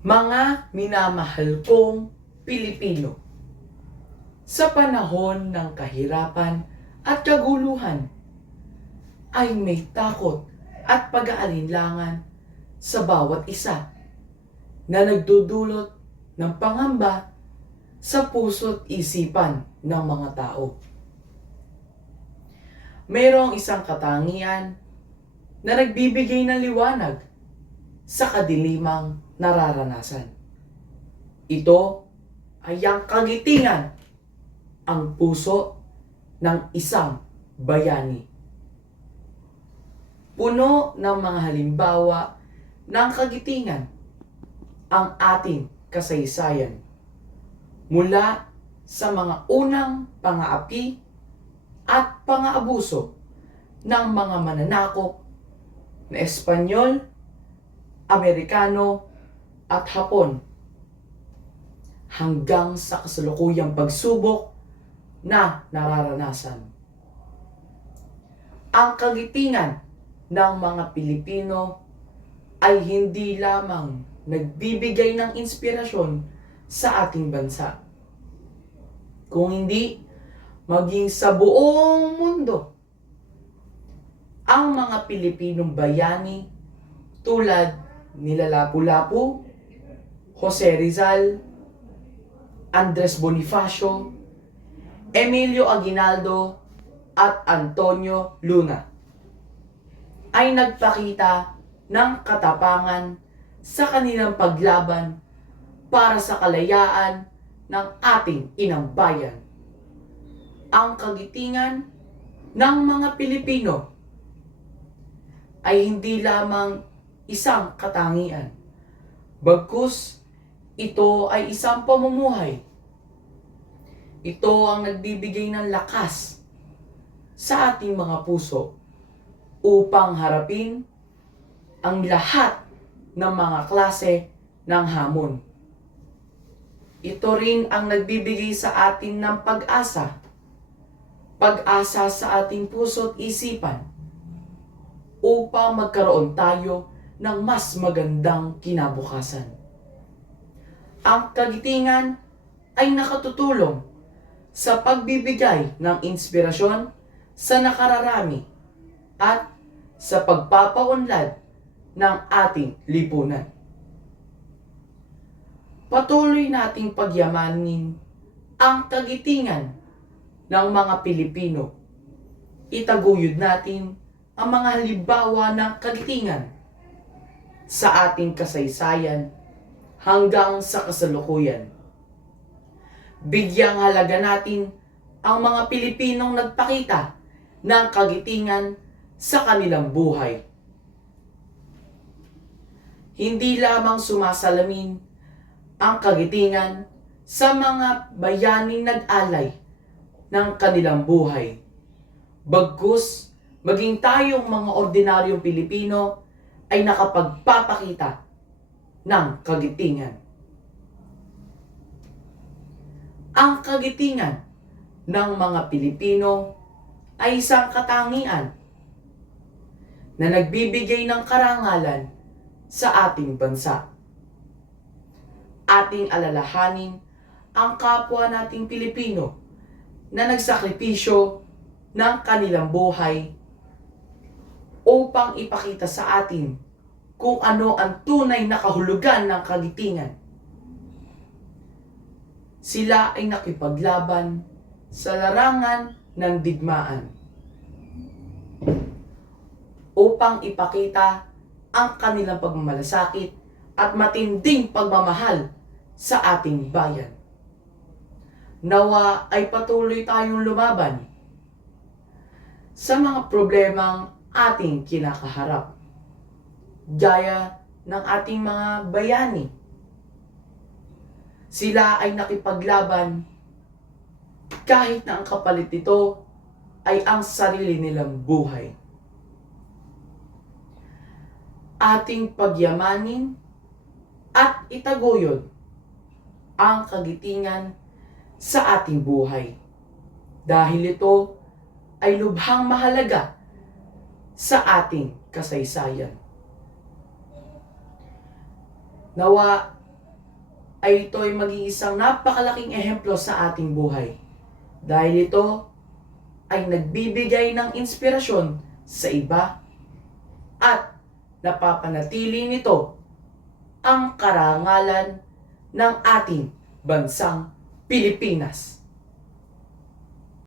Mga minamahal kong Pilipino, sa panahon ng kahirapan at kaguluhan ay may takot at pag-aalinlangan sa bawat isa na nagdudulot ng pangamba sa puso't isipan ng mga tao. Mayroong isang katangian na nagbibigay ng liwanag sa kadilimang nararanasan. Ito ay ang kagitingan, ang puso ng isang bayani. Puno ng mga halimbawa ng kagitingan ang ating kasaysayan. Mula sa mga unang pang-aapi at pang-aabuso ng mga mananakop na Espanyol, Amerikano at Hapon hanggang sa kasalukuyang pagsubok na nararanasan. Ang kagitingan ng mga Pilipino ay hindi lamang nagbibigay ng inspirasyon sa ating bansa, kung hindi maging sa buong mundo. Ang mga Pilipinong bayani tulad nila Lapu-Lapu, Jose Rizal, Andres Bonifacio, Emilio Aguinaldo at Antonio Luna ay nagpakita ng katapangan sa kanilang paglaban para sa kalayaan ng ating inang bayan. Ang kagitingan ng mga Pilipino ay hindi lamang isang katangian, bagkus ito ay isang pamumuhay. Ito ang nagbibigay ng lakas sa ating mga puso upang harapin ang lahat ng mga klase ng hamon. Ito rin ang nagbibigay sa atin ng pag-asa. Pag-asa sa ating puso at isipan upang magkaroon tayo ng mas magandang kinabukasan. Ang kagitingan ay nakatutulong sa pagbibigay ng inspirasyon sa nakararami at sa pagpapaunlad ng ating lipunan. Patuloy nating pagyamanin ang kagitingan ng mga Pilipino. Itaguyod natin ang mga halimbawa ng kagitingan sa ating kasaysayan hanggang sa kasalukuyan. Bigyang halaga natin ang mga Pilipinong nagpakita ng kagitingan sa kanilang buhay. Hindi lamang sumasalamin ang kagitingan sa mga bayaning nag-alay ng kanilang buhay, bagkus maging tayong mga ordinaryong Pilipino ay nakapagpapakita ng kagitingan. Ang kagitingan ng mga Pilipino ay isang katangian na nagbibigay ng karangalan sa ating bansa. Ating alalahanin ang kapwa nating Pilipino na nagsakripisyo ng kanilang buhay upang ipakita sa atin kung ano ang tunay na kahulugan ng kagitingan. Sila ay nakipaglaban sa larangan ng digmaan upang ipakita ang kanilang pagmamalasakit at matinding pagmamahal sa ating bayan. Nawa ay patuloy tayong lumaban sa mga problemang ating kinakaharap, gaya ng ating mga bayani. Sila ay nakipaglaban kahit na ang kapalit nito ay ang sarili nilang buhay. Ating pagyamanin at itaguyod ang kagitingan sa ating buhay dahil ito ay lubhang mahalaga sa ating kasaysayan. Nawa ay ito ay maging isang napakalaking ehemplo sa ating buhay. Dahil ito ay nagbibigay ng inspirasyon sa iba at napapanatili nito ang karangalan ng ating bansang Pilipinas.